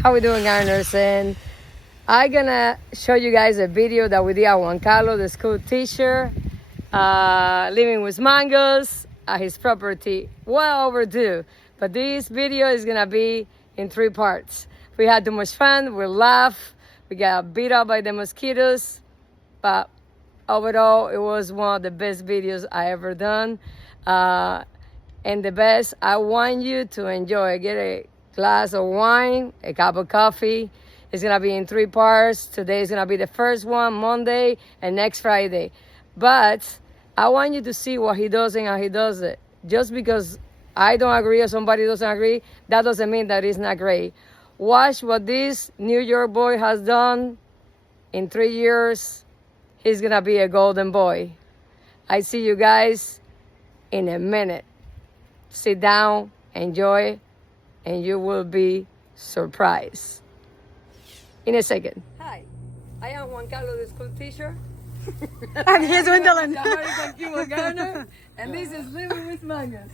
How we doing, gardeners? And I'm gonna show you guys a video that we did at Juan Carlos, the school teacher, living with mangoes at his property. Well overdue, but this video is gonna be in 3 parts. We had too much fun, we laughed, we got beat up by the mosquitoes, but overall it was one of the best videos I ever done. And the best, I want you to enjoy. Get a glass of wine, a cup of coffee. It's gonna be in 3 parts. Today is gonna be the first one, Monday, and next Friday. But I want you to see what he does and how he does it. Just because I don't agree or somebody doesn't agree, that doesn't mean that it's not great. Watch what this New York boy has done in 3 years. He's gonna be a golden boy. I see you guys in a minute. Sit down, enjoy, and you will be surprised. In a second. Hi, I am Juan Carlos, the school teacher. And here's Gwendolyn. American Cuban gardener, and this is Living with Mangoes.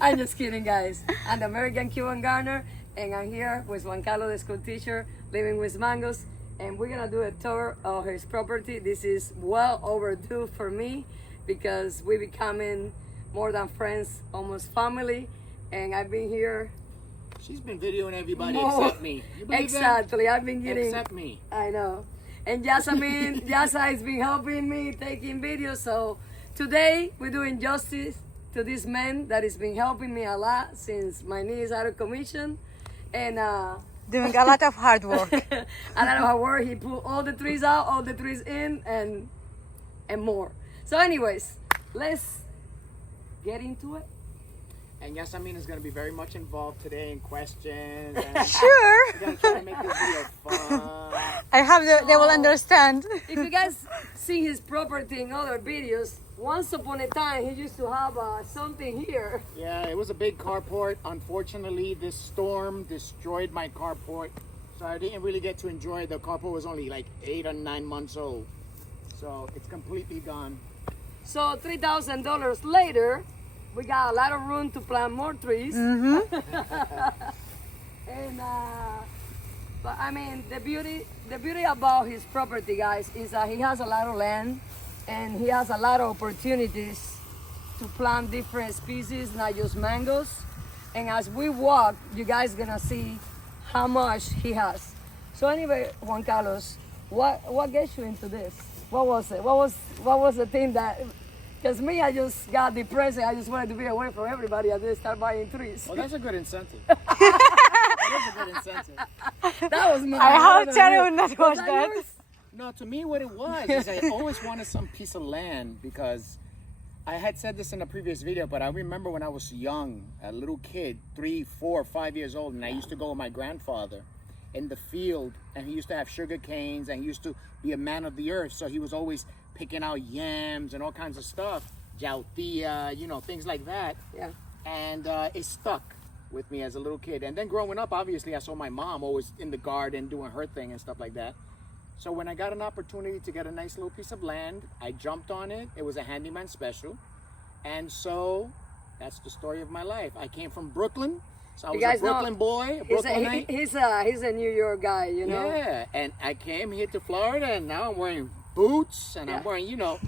I'm just kidding, guys. I'm the American Cuban gardener, and I'm here with Juan Carlos, the school teacher, Living with Mangoes, and we're gonna do a tour of his property. This is well overdue for me because we're becoming more than friends, almost family, and I've been here. She's been videoing everybody except me. You believe Exactly, that? I've been getting. Except me. I know. And Yasa has been helping me taking videos. So today we're doing justice to this man that has been helping me a lot since my knee is out of commission. And Doing a lot of hard work. a lot of hard work. He put all the trees out, all the trees in, and more. So anyways, let's get into it. And Yasamin is going to be very much involved today in questions. And Sure. we're going to try to make this video fun. I hope they will understand. If you guys see his property in other videos, once upon a time he used to have something here. Yeah, it was a big carport. Unfortunately, this storm destroyed my carport. So I didn't really get to enjoy it. The carport was only like 8 or 9 months old. So it's completely gone. So $3,000 later, we got a lot of room to plant more trees. Mm-hmm. And but I mean, the beauty about his property, guys, is that he has a lot of land and he has a lot of opportunities to plant different species, not just mangoes. And as we walk, you guys gonna see how much he has. So anyway, Juan Carlos, what gets you into this? What was it? What was the thing that? Because me, I just got depressed and I just wanted to be away from everybody and then start buying trees. Well, that's a good incentive. That is a good incentive. That was my. I hope Terry would not watch that. yours? No, to me, what it was is I always wanted some piece of land because I had said this in a previous video, but I remember when I was young, a little kid, 3, 4, 5 years old, and I used to go with my grandfather in the field, and he used to have sugar canes, and he used to be a man of the earth, so he was always picking out yams and all kinds of stuff, jautia, you know, things like that. Yeah. And it stuck with me as a little kid. And then growing up, obviously, I saw my mom always in the garden doing her thing and stuff like that. So when I got an opportunity to get a nice little piece of land, I jumped on it. It was a handyman special. And so that's the story of my life. I came from Brooklyn. So I was a Brooklyn boy, a Brooklynite. He's a New York guy, you know. Yeah, and I came here to Florida, and now I'm wearing boots, and I'm wearing, you know.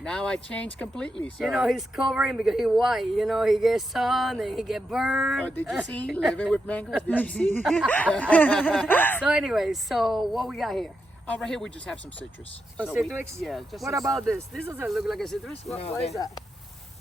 Now I changed completely. So. You know, he's covering because he's white. You know, he gets sun and he get burned. Oh, did you see? Living with mangoes, did you see? So anyway, so what we got here? Oh, right here we just have some citrus. Oh, So citrus? Yeah. Just What about this? This doesn't look like a citrus. What is that?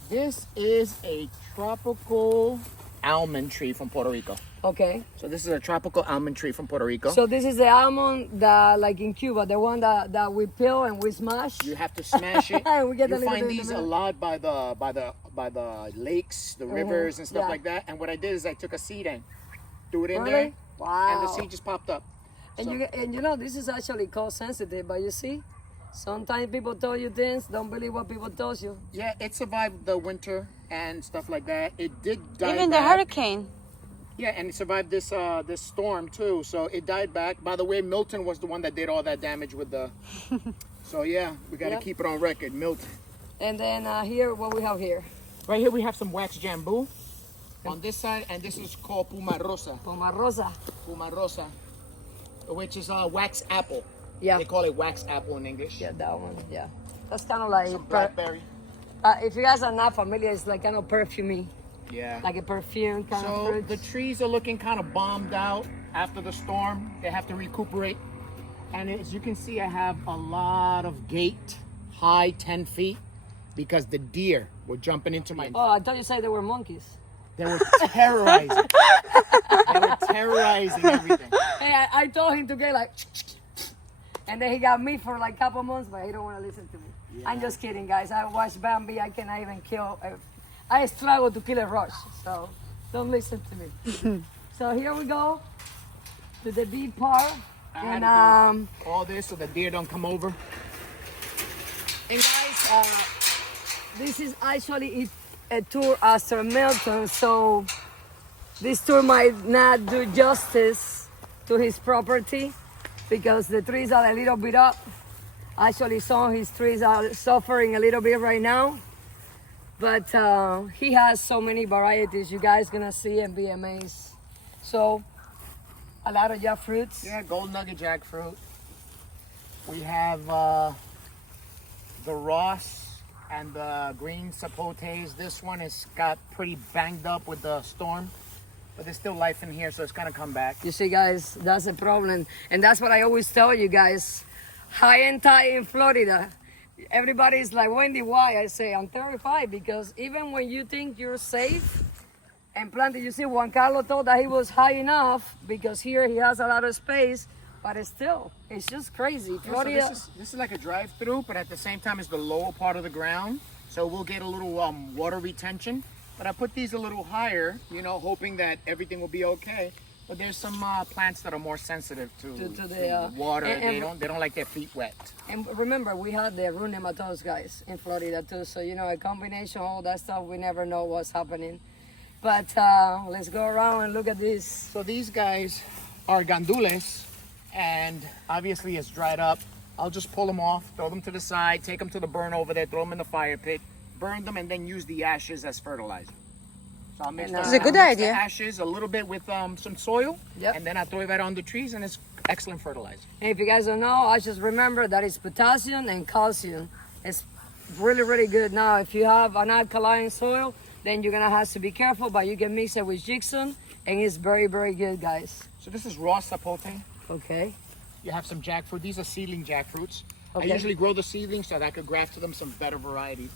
This is a tropical almond tree from Puerto Rico. Okay. So this is a tropical almond tree from Puerto Rico. So this is the almond that, like in Cuba, the one that we peel and we smash. You have to smash it. And we get You a little find bit in these the a middle. lot by the lakes, the rivers and stuff Yeah. like that. And what I did is I took a seed and threw it in Really? there, Wow. and the seed just popped up. And So- you know, this is actually cost sensitive, but you see, sometimes people tell you things, don't believe what people tell you. Yeah, it survived the winter and stuff like that. It did die Even the back. hurricane. Yeah, and it survived this this storm too. So it died back. By the way, Milton was the one that did all that damage with the. So yeah, we got to Yeah. keep it on record, Milton. And then here, what we have here. Right here we have some wax bamboo. on this side, and this is called Pumarosa. Pomarosa. Pumarosa, which is a wax apple. Yeah. They call it wax apple in English. Yeah, that one. Yeah. That's kind of like Some blackberry. if you guys are not familiar, it's like kind of perfumey, Yeah. like a perfume kind of So fruit. the trees are looking kind of bombed out after the storm. They have to recuperate. And as you can see, I have a lot of gate, high 10 feet, because the deer were jumping into my... Oh, I thought you said they were monkeys. They were terrorizing. They were terrorizing everything. Hey, I told him to get like, and then he got me for like a couple months, but he don't want to listen to me. Yeah. I'm just kidding, guys. I watched Bambi. I cannot even kill. I struggle to kill a rush, so don't listen to me. So here we go to the bee part, I had and to do all this so the deer don't come over. and guys, this is actually a tour after Milton, so this tour might not do justice to his property because the trees are a little bit up. Actually, some of his trees are suffering a little bit right now, but he has so many varieties. You guys gonna see and be amazed. So, a lot of jackfruits. Yeah, gold nugget jackfruit. We have the Ross and the green sapotes. This one has got pretty banged up with the storm, but there's still life in here, so it's gonna come back. You see, guys, that's a problem, and that's what I always tell you guys. High and tight in Florida. Everybody's like, Wendy, why? I say, I'm terrified because even when you think you're safe and planted, you see, Juan Carlos thought that he was high enough because here he has a lot of space, but it's just crazy. Yeah, so Florida. this is like a drive-through, but at the same time, it's the lower part of the ground, so we'll get a little water retention. But I put these a little higher, you know, hoping that everything will be okay. But there's some plants that are more sensitive to the, water. and- They don't like their feet wet. And remember, we had the root nematodes, guys, in Florida too. So, you know, a combination of all that stuff, we never know what's happening. But let's go around and look at this. So these guys are gandules, and obviously it's dried up. I'll just pull them off, throw them to the side, take them to the burn over there, throw them in the fire pit, burn them, and then use the ashes as fertilizer. So I'll mix, And, It's a good I'll mix idea. the ashes a little bit with some soil, Yep. and then I throw that on the trees, and it's excellent fertilizer. And if you guys don't know, I just remember that it's potassium and calcium. It's really, really good. Now, if you have an alkaline soil, then you're gonna have to be careful, but you can mix it with gypsum, and it's very, very good, guys. So this is raw sapote. Okay. You have some jackfruit. These are seedling jackfruits. Okay. I usually grow the seedlings so that I could graft to them some better varieties.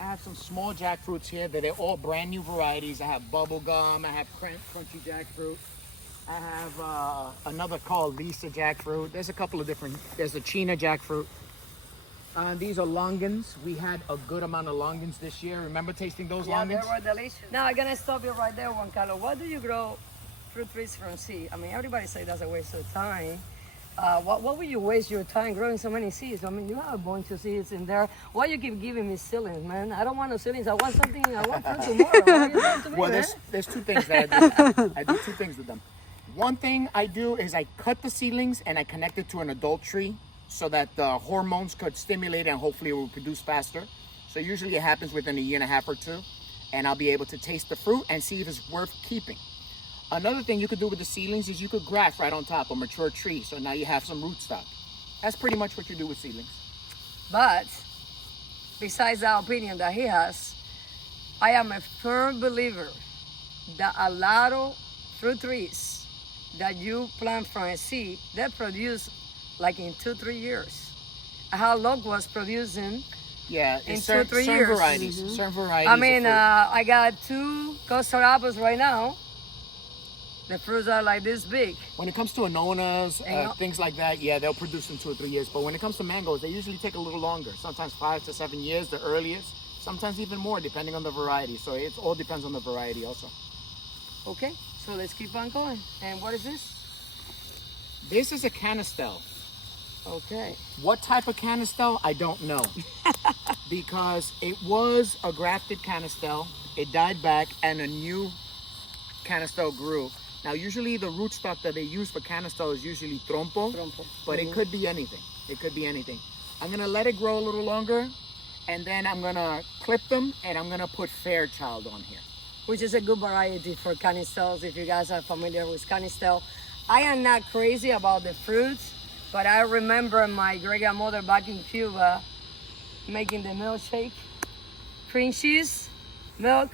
I have some small jackfruits here that are all brand new varieties. I have bubblegum, I have crunchy jackfruit. I have another called Lisa jackfruit. There's a couple of different, there's a China jackfruit. These are longans. We had a good amount of longans this year. Remember tasting those Yeah, longans? they were delicious. Now, I'm gonna stop you right there, Juan Carlos. Why do you grow fruit trees from seed? I mean, everybody say that's a waste of time. What would you waste your time growing so many seeds? I mean, you have a bunch of seeds in there. Why you keep giving me ceilings, man? I don't want no ceilings. I want something. I want fruit tomorrow. Why you doing to me, Well, man? there's two things that I do. I do two things with them. One thing I do is I cut the seedlings and I connect it to an adult tree so that the hormones could stimulate and hopefully it will produce faster. So usually it happens within a year and a half or two, and I'll be able to taste the fruit and see if it's worth keeping. Another thing you could do with the seedlings is you could graft right on top a mature tree, so now you have some rootstock. That's pretty much what you do with seedlings. But besides that opinion that he has, I am a firm believer that a lot of fruit trees that you plant from a seed, they produce like in 2-3 years. How Locke was producing. Yeah, In it's 2-3 certain years. varieties. Mhm. Certain varieties. I of mean, fruit. I got 2 custard apples right now. The fruits are like this big. When it comes to anonas, And- things like that, yeah, they'll produce in 2 or 3 years. But when it comes to mangoes, they usually take a little longer. Sometimes 5 to 7 years, the earliest. Sometimes even more, depending on the variety. So it all depends on the variety also. Okay, so let's keep on going. And what is this? This is a canistel. Okay. What type of canistel, I don't know. Because it was a grafted canistel. It died back and a new canistel grew. Now, usually the rootstock that they use for canistel is usually trompo, Trompo. but it could be anything. It could be anything. I'm gonna let it grow a little longer, and then I'm gonna clip them, and I'm gonna put Fairchild on here. which is a good variety for canistels if you guys are familiar with canistel. I am not crazy about the fruits, but I remember my great grandmother back in Cuba making the milkshake, cream cheese, milk,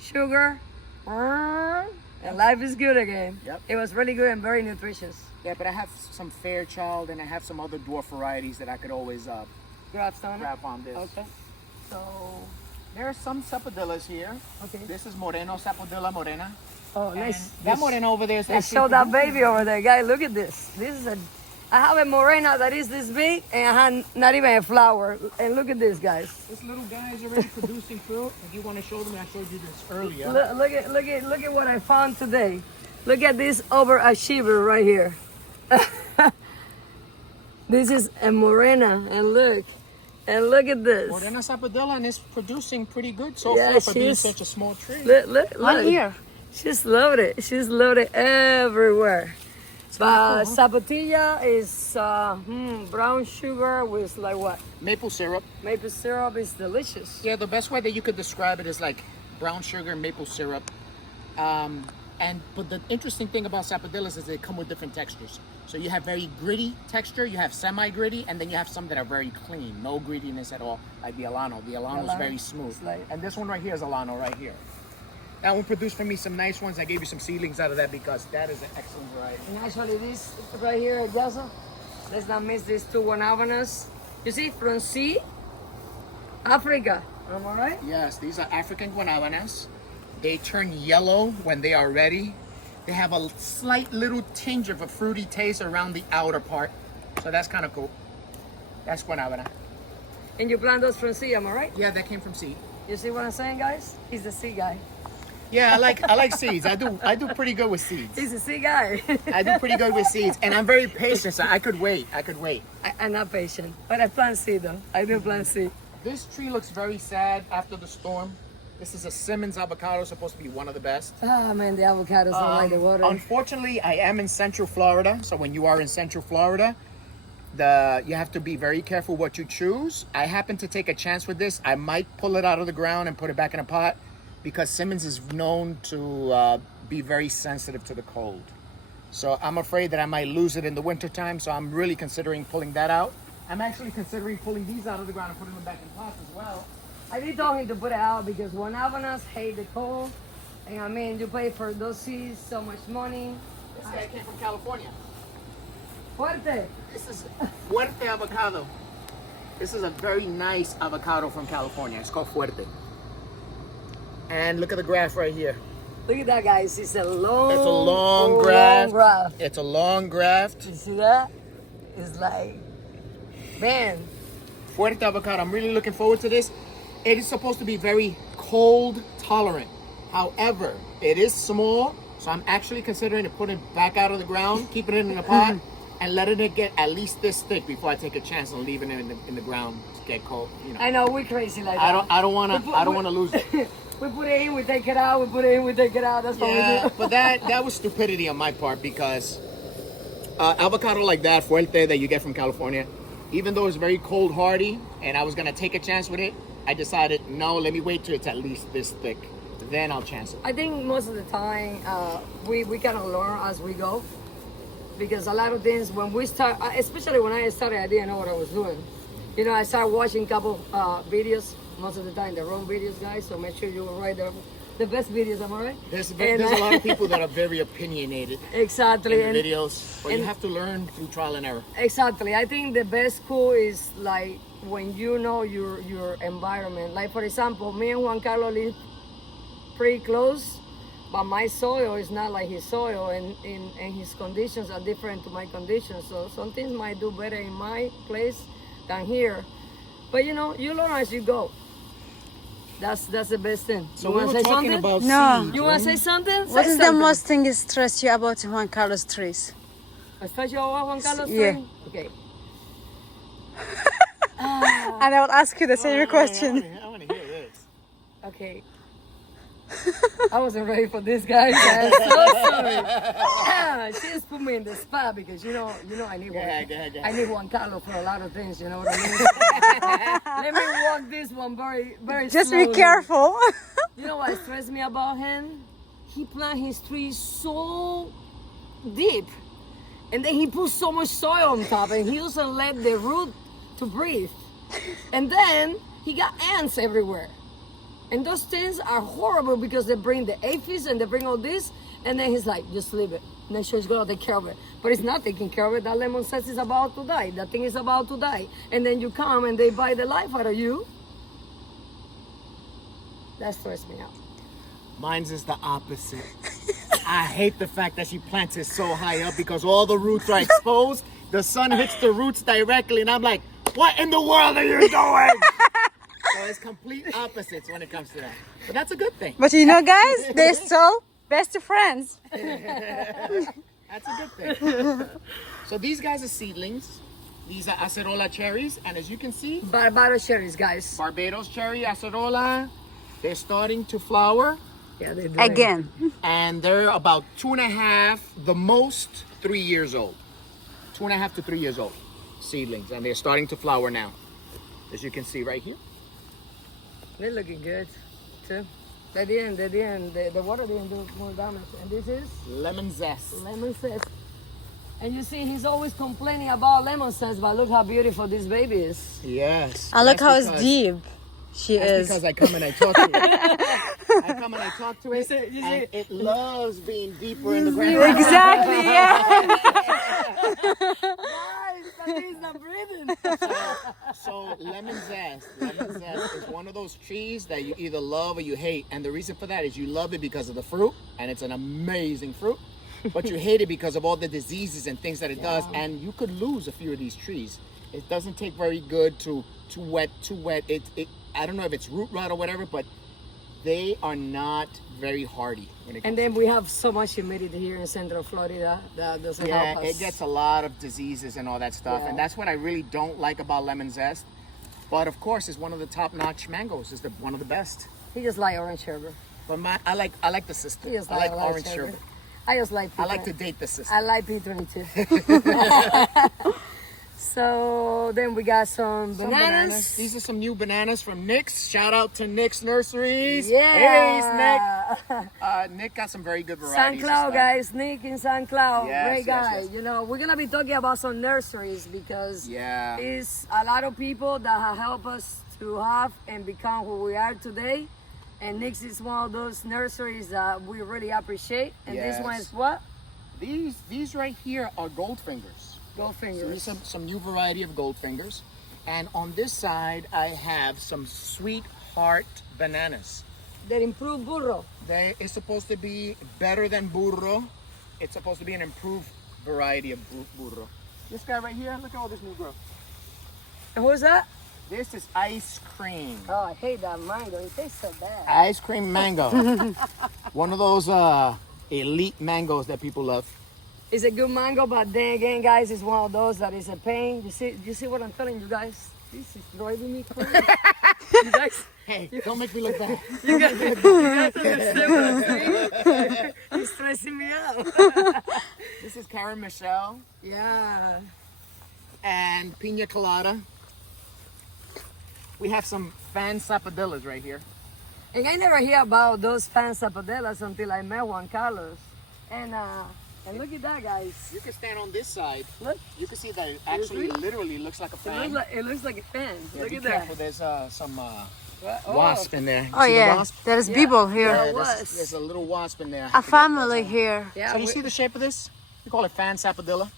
sugar, and life is good again. Yep. It was really good and very nutritious. Yeah, but I have some Fairchild and I have some other dwarf varieties that I could always Grab some. grab on this. Okay. So there are some sapodillas here. Okay. This is Moreno Sapodilla Morena. Oh, nice. That Morena over there is Let's show that baby over there, guys. Look at this. This is I have a morena that is this big and I have not even a flower. And look at this, guys. This little guy is already producing fruit. If you want to show them, I showed you this earlier. Look at what I found today. Look at this overachiever right here. This is a morena, and look at this. Morena Sapodilla, and it's producing pretty good so Yeah, far for being she's- such a small tree. Look. One here. She's loaded. She's loaded everywhere. But sapotilla is brown sugar with like what? Maple syrup. Maple syrup is delicious. Yeah, the best way that you could describe it is like brown sugar and maple syrup. But the interesting thing about sapodillas is they come with different textures. So you have very gritty texture, you have semi-gritty, and then you have some that are very clean, no grittiness at all, like the Alano. The Alano is very smooth. It's like- And this one right here is Alano right here. That one produced for me some nice ones. I gave you some seedlings out of that because that is an excellent variety. And actually this right here, Gaza, let's not miss these two guanabanas. You see, from sea, Africa. Am I right? Yes, these are African guanabanas. They turn yellow when they are ready. They have a slight little tinge of a fruity taste around the outer part. So that's kind of cool. That's guanabana. And you plant those from sea, am I right? Yeah, that came from seed. You see what I'm saying, guys? He's the sea guy. Yeah, I like seeds. I do pretty good with seeds. He's the sea guy. I do pretty good with seeds, and I'm very patient, so I could wait. I'm not patient, but I plant seed though. I do plant seed. This tree looks very sad after the storm. This is a Simmons avocado, supposed to be one of the best. Ah man, the avocados don't like the water. Unfortunately, I am in Central Florida, so when you are in Central Florida, you have to be very careful what you choose. I happen to take a chance with this. I might pull it out of the ground and put it back in a pot because Simmons is known to be very sensitive to the cold. So I'm afraid that I might lose it in the wintertime, so I'm really considering pulling that out. I'm actually considering pulling these out of the ground and putting them back in pots as well. I did tell him to put it out because guanabanas hate the cold. And I mean, you pay for those seeds so much money. This guy came from California. Fuerte. This is Fuerte avocado. This is a very nice avocado from California. It's called Fuerte. And look at the graft right here. Look at that, guys. It's a long, It's a long graft. graft. It's a long graft. You see that? It's like, man. Fuerte avocado. I'm really looking forward to this. It is supposed to be very cold tolerant. However, it is small, so I'm actually considering to put it back out of the ground, keeping it in a pot, and letting it get at least this thick before I take a chance on leaving it in the ground to get cold. You know, I know we're crazy like that. I don't want to lose it. We put it in, we take it out. We put it in, we take it out. That's what Yeah, we do. but that was stupidity on my part because avocado like that, Fuerte, that you get from California, even though it's very cold hardy, and I was gonna take a chance with it, I decided no, let me wait till it's at least this thick, then I'll chance it. I think most of the time we kind of learn as we go, because a lot of things when we start, especially when I started, I didn't know what I was doing. You know, I started watching a couple videos, most of the time the wrong videos, guys. So make sure you write the best videos. Am I right? There's a lot of people that are very opinionated Exactly. in the videos, but you have to learn through trial and error. Exactly. I think the best school is like when you know your environment. Like for example, me and Juan Carlos live pretty close, but my soil is not like his soil, and his conditions are different to my conditions. So some things might do better in my place than here. But you know, you learn as you go. That's the best thing. So you we wanna were say talking something? about No. seeds. You want to say something? What Say is the something. most thing that stress you about Juan Carlos trees? Especially Juan Carlos. Yeah. thing? Okay. And I will ask you the same question. I want to hear this. Okay. I wasn't ready for this, guys. I'm so sorry. She just put me in the spot because you know I need one. I need Juan Carlos for a lot of things. You know what I mean? Let me walk this one very, very Just slowly. be careful. You know what stressed me about him? He planted his trees so deep, and then he put so much soil on top, and he doesn't let the root to breathe. And then he got ants everywhere. And those things are horrible because they bring the aphids and they bring all this. And then he's like, just leave it. Next sure he's gonna take care of it. But it's not taking care of it. That lemon says it's about to die. That thing is about to die. And then you come and they bite the life out of you. That stressed me out. Mine's is the opposite. I hate the fact that she plants it so high up because all the roots are exposed. The sun hits the roots directly, and I'm like, what in the world are you doing? So it's complete opposites when it comes to that. But that's a good thing. But you know, guys, they're still best friends. That's a good thing. So these guys are seedlings. These are acerola cherries. And as you can see, Barbados cherries, guys. Barbados cherry, acerola, they're starting to flower. Yeah, they do. Again. And they're about 2.5, the most 3 years old. 2.5 to 3 years old seedlings. And they're starting to flower now. As you can see right here. They're looking good, too. The water didn't do more damage. And this is Lemon zest. lemon zest. And you see, he's always complaining about lemon zest, but look how beautiful this baby is. Yes. And look That's how it's because- deep she That's is. because I come and I talk to it. I come and I talk to it, and it loves being deeper in the ground. Exactly, yeah. Guys, that thing's not breathing. So lemon zest is one of those trees that you either love or you hate. And the reason for that is you love it because of the fruit, and it's an amazing fruit. But you hate it because of all the diseases and things that it does. And you could lose a few of these trees. It doesn't take very good to wet. I don't know if it's root rot or whatever, but they are not very hardy when it comes And then we have so much humidity here in Central Florida that doesn't help us. it gets a lot of diseases and all that stuff. And that's what I really don't like about lemon zest. But of course, it's one of the top-notch mangoes. It's one of the best. He just like orange sherbet. But I like the system. He just I like like orange sherbet. I just like I like to date the system. I like P22. So then we got some bananas. These are some new bananas from Nick's. Shout out to Nick's Nurseries. Yeah. Hey, Nick. Nick got some very good San varieties. Cloud, guys. Nick in San Cloud. Yes, Great yes, guy. yes. You know, we're going to be talking about some nurseries because Yeah. it's a lot of people that have helped us to have and become who we are today. And Nick's is one of those nurseries that we really appreciate. And this one Yes. is what? These right here are Goldfingers. Goldfingers. So these are some new variety of Goldfingers. And on this side, I have some Sweetheart bananas. That improve burro. It's supposed to be better than burro. It's supposed to be an improved variety of burro. This guy right here, look at all this new growth. And who's that? This is ice cream. Oh, I hate that mango. It tastes so bad. Ice cream mango. One of those elite mangoes that people love. It's a good mango, but then again, guys, it's one of those that is a pain. You see what I'm telling you guys? This is driving me crazy. You guys, Hey, don't make me look bad. you guys understand what I'm saying? It's stressing me out. This is Karen Michelle Yeah. and Pina Colada. We have some fan sapodillas right here. And I never hear about those fan zapadellas until I met Juan Carlos. And look at that, guys. You can stand on this side. Look. You can see that it actually literally looks like a fan. It looks like a fan. Yeah, Look be at careful. that. There's some Oh. wasp in there. Oh See the yeah, wasp? there's people here. Yeah. There's a little wasp in there. A family here. Yeah. So do you see the shape of this? We call it fan sapodilla.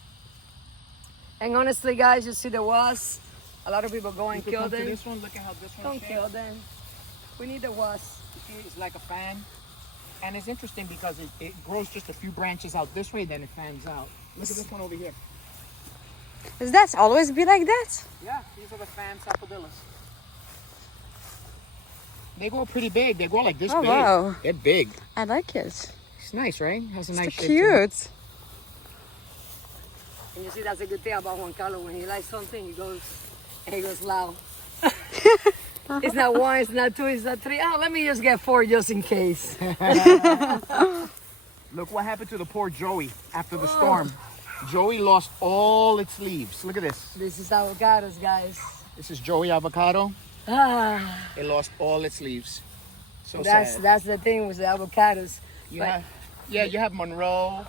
And honestly, guys, you see the wasps. A lot of people go and kill Come to them. this one. Look at how this one Don't shaped. kill them. We need the wasps. You see, it's like a fan. And it's interesting because it grows just a few branches out this way, then it fans out. Look at this one over here. Does that always be like that? Yeah, these are the fan sapodillas. They grow pretty big. They grow like this Oh, big. wow. They're big. I like it. It's nice, right? Has a It's nice shape to it. cute. And you see, that's a good thing about Juan Carlos. When he likes something, he goes loud. It's not one, it's not two, it's not three. Oh, let me just get four just in case. Look what happened to the poor Joey after the storm. Joey lost all its leaves. Look at this. This is avocados, guys. This is Joey avocado. Ah, It lost all its leaves. So that's sad. the thing with the avocados. You But- have, yeah, you have Monroe.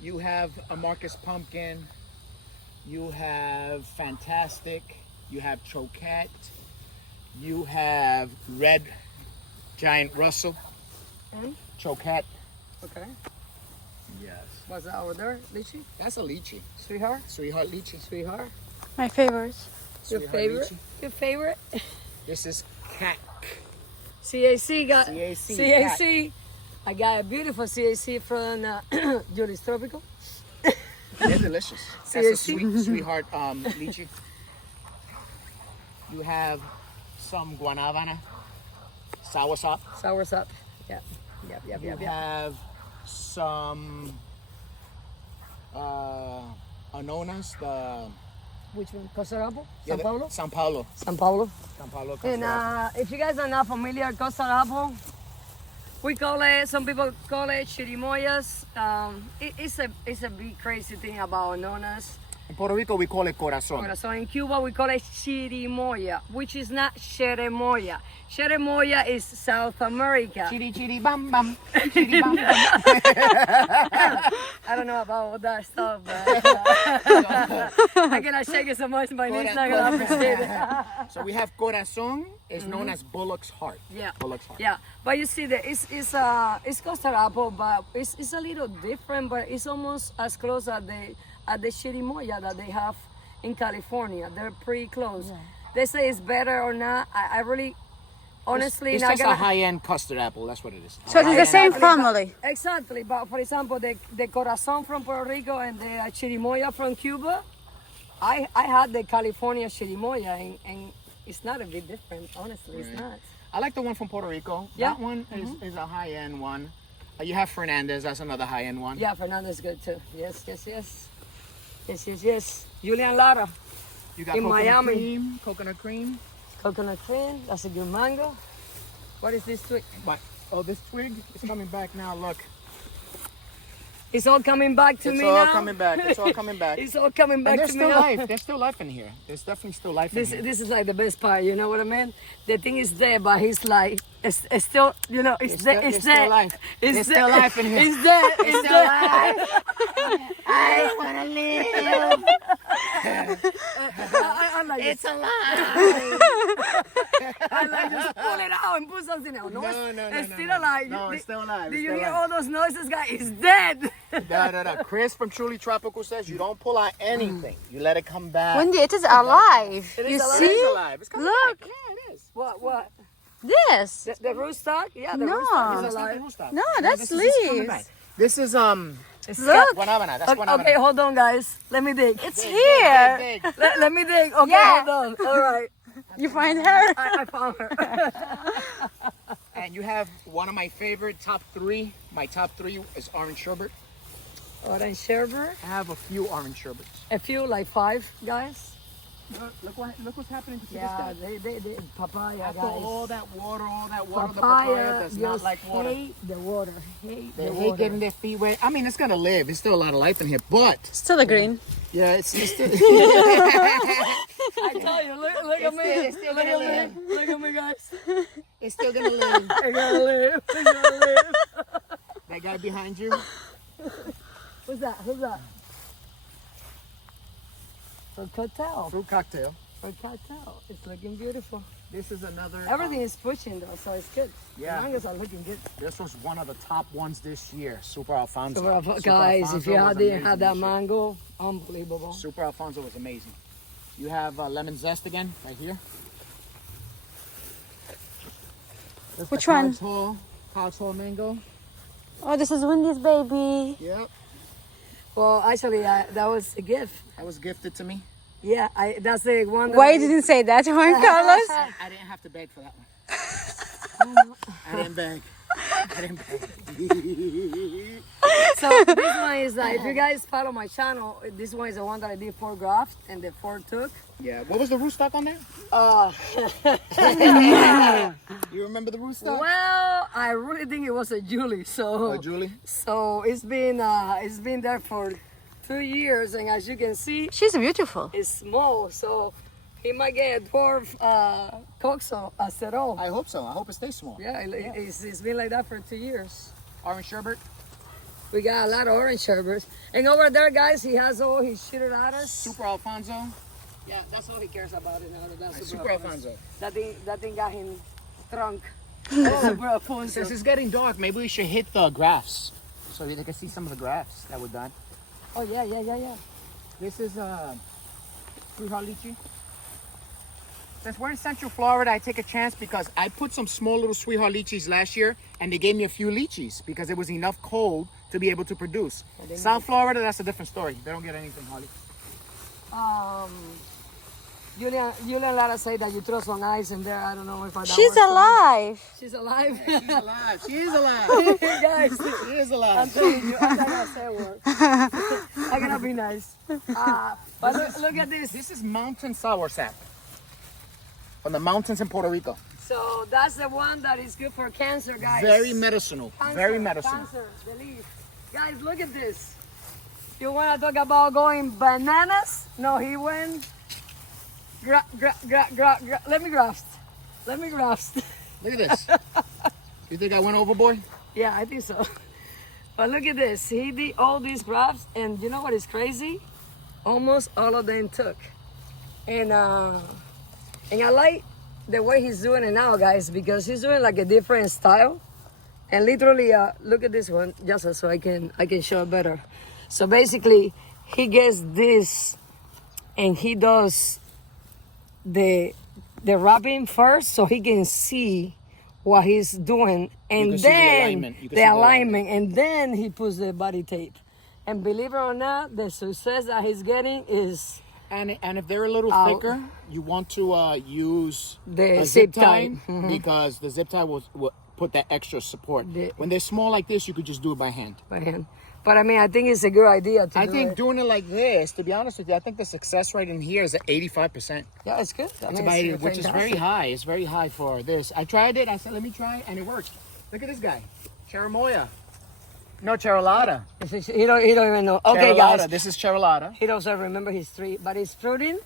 You have a Marcus Pumpkin. You have Fantastic. You have Choquette. You have Red Giant Russell. And? Choquette. Okay. Yes. What's that over there? Lychee? That's a lychee. Sweetheart? Sweetheart lychee. Sweetheart? My favorite. Your Sweetheart favorite? lychee. Your favorite? This is Cat. CAC got CAC, CAC. I got a beautiful CAC from Julie's Tropical. They're delicious. That's a CAC. sweetheart lychee. You have some guanabana, soursop. Soursop. Yeah. Yep, yep, You yep, yep. have some anonas, the Which one? Costa Rica? yeah, San Paulo? San Paulo. San Paulo. San Paulo. And if you guys are not familiar, Costa Rica, we call it, some people call it chirimoyas. It's a big crazy thing about anonas. In Puerto Rico, we call it corazon. So in Cuba, we call it chirimoya, which is not cherimoya. Cherimoya is South America. Chiri chiri bam bam. Chiri bam bam. I don't know about all that stuff, but I cannot shake it so much, my knees not gonna appreciate it. So we have corazon. It's known as bullock's heart. Yeah. Bullock's heart. Yeah, but you see that it's Costa Rica, but it's a little different, but it's almost as close as the chirimoya that they have in California. They're pretty close. They say it's better or not. I really, honestly, It's not just gonna. a high-end custard apple. That's what it is. So it's the same family. Exactly, but for example, the corazon from Puerto Rico and the chirimoya from Cuba, I had the California chirimoya, and it's not a bit different. Honestly, it's Right. not. I like the one from Puerto Rico. Yeah. That one is a high-end one. You have Fernandez. That's another high-end one. Yeah, Fernando's good too. Yes, yes, yes. Yes, yes, yes. Julian Lara, You got in coconut Miami. cream. Coconut cream. coconut cream. That's a good mango. What is this twig? But oh, this twig is coming back now. Look, It's all coming back to it's me all now. coming back. It's all coming back. It's all coming back And there's to me still now. life. There's still life in here. There's definitely still life in This here. this is like the best part. You know what I mean? The thing is there, but he's like, it's still, you know, it's there. There's It's still there. life. It's There's there. still life in here. It's there. It's still there. life. I wanna live. I like It's it. alive. I like just pull it out and put something else. No, No, it's no, still no. alive. No, it's still alive. Do It's you still hear alive. all those noises, guys? It's dead. No. Chris from Truly Tropical says you don't pull out anything. You let it come back. Wendy, it is alive. It You is alive. It see? is alive. It's coming Look. back. Yeah, it is. What? This. The rootstock? Yeah, the No. rootstock is That's not the alive. rootstock. No, that's this is just coming leaves. back. This is It's Look. guanabana. That's Okay, guanabana. okay, hold on, guys. Let me dig. It's Dig, here. dig, dig. Let me dig. Okay, Yeah. hold on. All right. You find her? I found her. And you have one of my favorite top three. My top three is orange sherbet. Orange sherbet. I have a few orange sherbets. A few, like 5, guys. Look what's happening to this Yeah, guy. they papaya, After guys. all that water, the papaya Papaya does not just like water. hate the water. Hate They the hate water. getting their feet wet. I mean, it's gonna live. There's still a lot of life in here, but Still a green. yeah, it's still. I tell you, look at me. it's still Look gonna at me. Look at me, guys. It's still gonna live. I gotta live. I gotta live. That guy behind you. Who's that? Who's that? For cocktail. Fruit cocktail. For cocktail. It's looking beautiful. This is another. Everything is pushing though, so it's good. Yeah. The mangoes are looking good. This was one of the top ones this year. Super Alfonso. So, guys, if Alfonso you was didn't amazing have that this year. mango, unbelievable. Super Alfonso was amazing. You have lemon zest again, right here. That's Which the one? Cogs Hall mango. Oh, this is Wendy's baby. Yep. Well, actually, that was a gift. That was gifted to me. Yeah, that's the one. That Why I- you didn't say that, Juan Carlos? I didn't have to beg for that one. I didn't beg. So this one is like, if you guys follow my channel, this one is the one that I did 4 grafts and the 4 took. Yeah. What was the rootstock on there? You remember the rootstock? Well, I really think it was a Julie. So, Julie. so it's been there for 2 years, and as you can see, She's beautiful. it's small. So he might get a dwarf coxo acero. I hope so. I hope it stays small. Yeah, it's been like that for 2 years. Orange sherbet. We got a lot of orange sherbets. And over there, guys, he has all his shiteradas. Super Alfonso. Yeah, that's all he cares about in order. That's Super Alfonso. That thing got him drunk. Super Alfonso. Since it's getting dark, maybe we should hit the graphs so they can see some of the graphs that were done. Oh, yeah. This is Sweetheart Lychee. Since we're in Central Florida, I take a chance because I put some small little Sweetheart Lychees last year, and they gave me a few lychees because there was enough cold to be able to produce. South Florida, that's a different story. They don't get anything, Holly. Julian Lara say that you throw some ice in there. I don't know if that She's works. alive. She's alive. She's alive. She is alive. Guys, She is I'm alive. telling you, I'm not gonna say a word. I'm gonna be nice. But look at this. This is mountain sour sap from the mountains in Puerto Rico. So that's the one that is good for cancer, guys. Very medicinal. Very medicinal. Cancer, the leaf. Guys, look at this. You want to talk about going bananas? No, he went. Let me grasp. Look at this. You think I went overboard? Yeah, I think so. But look at this. He did all these grafts, and you know what is crazy? Almost all of them took. And I like the way he's doing it now, guys, because he's doing like a different style. And literally, look at this one, just so I can show it better. So basically, he gets this, and he does the wrapping first, so he can see what he's doing, and then the alignment, and then he puts the body tape. And believe it or not, the success that he's getting is. And if they're a little thicker, you want to use The a zip zip tie. tie because the zip tie will put that extra support. When they're small like this, you could just do it by hand. By hand. But I mean, I think it's a good idea to I do think it. doing it like this, to be honest with you, I think the success rate in here is at 85%. Yeah, it's good. That's about it, which is very high. It's very high for this. I tried it. I said, let me try it, and it worked. Look at this guy, Cherimoya. No, Cherolata. He don't even know. Okay, Cherolata. guys. This is Cherolata. He doesn't remember his tree, but it's fruiting.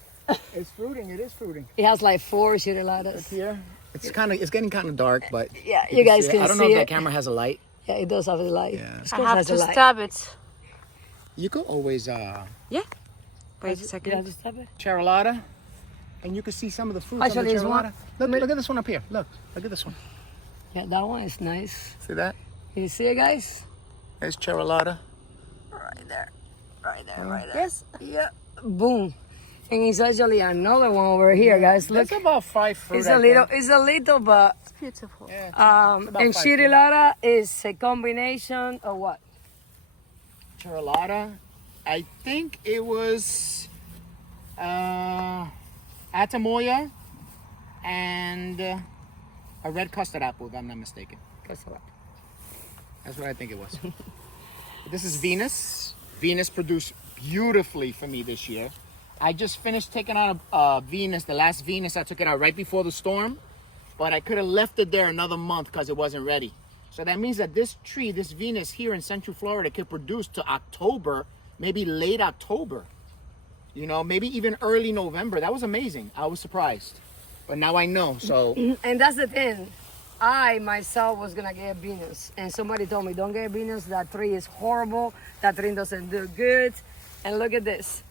It's fruiting. It is fruiting. He has like 4 shireladas. Here, it's getting kind of dark, but Yeah, you guys see can it. I don't know see if it. that camera has a light. Yeah, it does have a light. Yeah. Of I course it have has to a light. stab it. You could always Wait a You second. have to stop it. Cherolata, and you can see some of the fruits Actually, on the it's one- Cherolata. Look at this one up here. Look at this one. Yeah, that one is nice. See that? You see it, guys? There's Cherolata. Right there. Right there. Yes. Yeah. Boom. And it's actually another one over here, guys. Look. That's about 5 fruit. It's I a little. think. It's a little, but It's beautiful. Yeah, and about 5 fruit. shirelada is a combination of what? Cherolata. I think it was Atamoya and a red custard apple, if I'm not mistaken. That's what I think it was. This is Venus. Venus produced beautifully for me this year. I just finished taking out Venus, the last Venus. I took it out right before the storm, but I could have left it there another month because it wasn't ready. So that means that this tree, this Venus here in Central Florida, could produce to October, maybe late October. You know, maybe even early November. That was amazing. I was surprised. But now I know, so. And that's the thing. I myself was gonna get Venus, and somebody told me, "Don't get Venus. That tree is horrible. That tree doesn't do good." And look at this.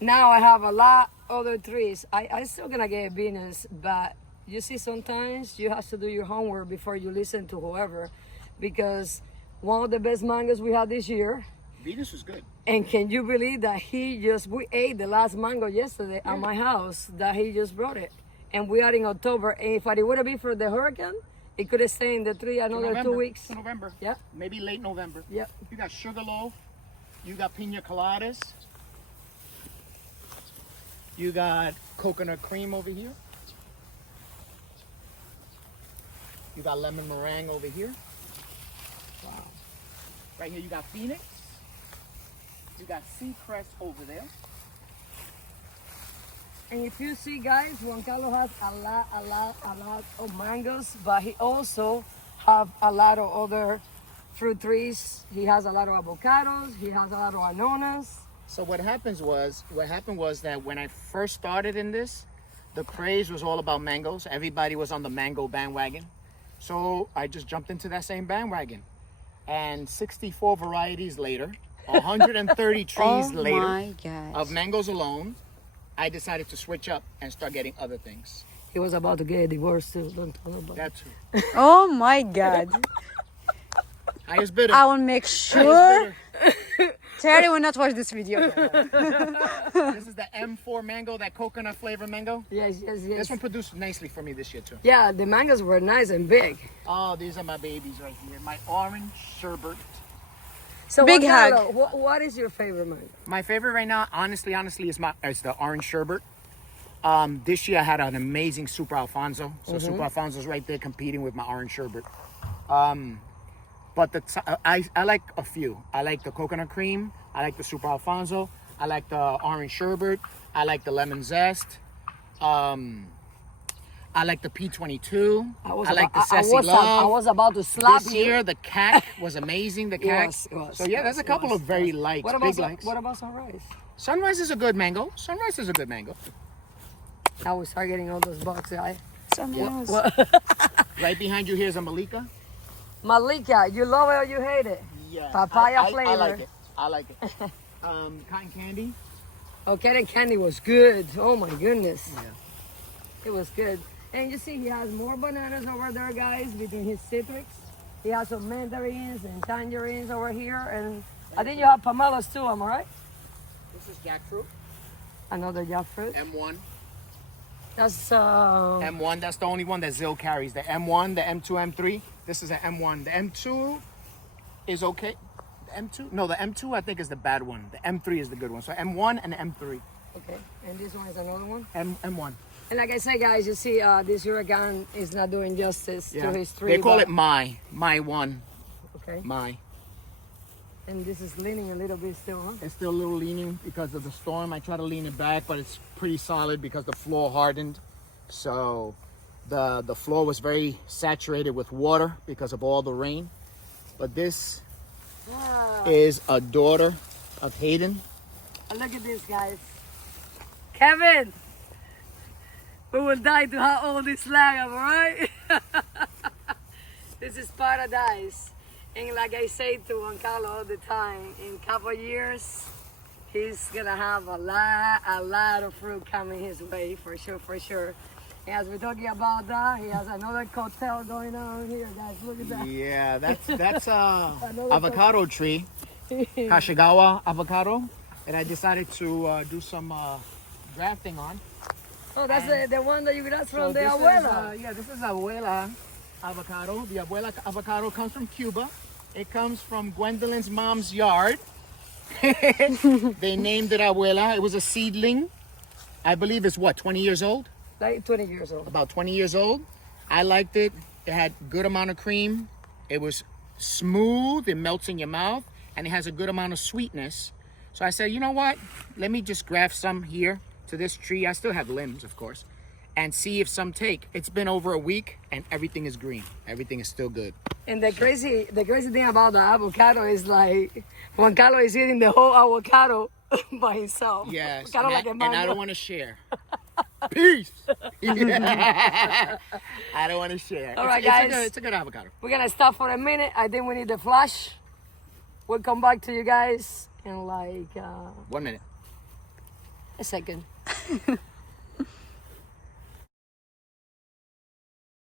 Now I have a lot other trees. I still gonna get Venus, but you see, sometimes you have to do your homework before you listen to whoever, because one of the best mangoes we had this year. Venus was good. And can you believe that we ate the last mango yesterday at my house, that he just brought it. And we are in October, and if it would have been for the hurricane, it could have stayed in the tree another 2 weeks. To November. Yeah. Maybe late November. Yep. You got sugarloaf. You got pina coladas. You got coconut cream over here. You got lemon meringue over here. Right here you got Phoenix. You got Seacrest over there. And if you see, guys, Juan Carlos has a lot of mangoes, but he also have a lot of other fruit trees. He has a lot of avocados. He has a lot of anonas. So what happened was that when I first started in this, the craze was all about mangoes. Everybody was on the mango bandwagon. So I just jumped into that same bandwagon. And 64 varieties later, 130 trees Oh later my gosh. of mangoes alone, I decided to switch up and start getting other things. He was about to get a divorce too. Don't tell nobody. That too. Oh my god. Highest bidder. I will make sure Terry will not watch this video. This is the M4 mango, that coconut flavor mango. Yes. This one produced nicely for me this year too. Yeah, the mangoes were nice and big. Oh, these are my babies right here. My orange sherbet. So Big Juan hug. Carlos, what is your favorite mango? My favorite right now, honestly, is the orange sherbet. This year I had an amazing Super Alfonso. So Super Alfonso's right there competing with my orange sherbet. But I like a few. I like the coconut cream. I like the Super Alfonso. I like the orange sherbet. I like the lemon zest. I like the P22. I like the Sassy Love. I was about to slap This you. year the CAC was amazing. The CAC. It was, So yeah, there's a couple of very likes, big likes. What about sunrise? Sunrise is a good mango. Sunrise is a good mango. Now we start getting all those bugs, right? Sometimes. Right behind you here is a Malika. Malika, you love it or you hate it? Yeah. Papaya I flavor. like it. I like it. Cotton candy. Oh, cotton candy was good. Oh my goodness. Yeah. It was good. And you see he has more bananas over there, guys, between his citrics. He has some mandarins and tangerines over here. And I think you have pomelos too, am I right? This is jackfruit. Another jackfruit. M1. That's M1. That's the only one that Zill carries. The M1, the M2, M3. This is an M1. The M2 is okay. The M2? No, the M2 I think is the bad one. The M3 is the good one. So M1 and M3. okay. And this one is another one. M1. And like I said, guys, you see this hurricane is not doing justice to his tree. They call but- it my one. Okay. My. And this is leaning a little bit still, huh? It's still a little leaning because of the storm. I try to lean it back, but it's pretty solid because the floor hardened. So the floor was very saturated with water because of all the rain. But this Wow. is a daughter of Hayden. Look at this, guys. Kevin! We will die to have all this land, alright? This is paradise. And like I say to Juan Carlos all the time, in a couple of years, he's gonna have a lot of fruit coming his way, for sure. And as we're talking about that, he has another cocktail going on here, guys. Look at that. Yeah, that's avocado tree, Kashigawa avocado, and I decided to do some grafting on. Oh, that's the one that you got from the this abuela. Is, this is abuela avocado. The abuela avocado comes from Cuba. It comes from Gwendolyn's mom's yard. They named it abuela. It was a seedling. I believe it's what, 20 years old? Like 20 years old. About 20 years old. I liked it. It had good amount of cream. It was smooth. It melts in your mouth. And it has a good amount of sweetness. So I said, you know what? Let me just graft some here to this tree. I still have limbs, of course. And see if some take. It's been over a week and everything is green. Everything is still good. And the crazy thing about the avocado is like Juan Carlos is eating the whole avocado by himself. Yes. Kind of like a And I mango. don't want to share. Peace. I don't want to share. All right, guys. It's a good avocado. We're gonna stop for a minute. I think we need the flash. We'll come back to you guys in like 1 minute. a second.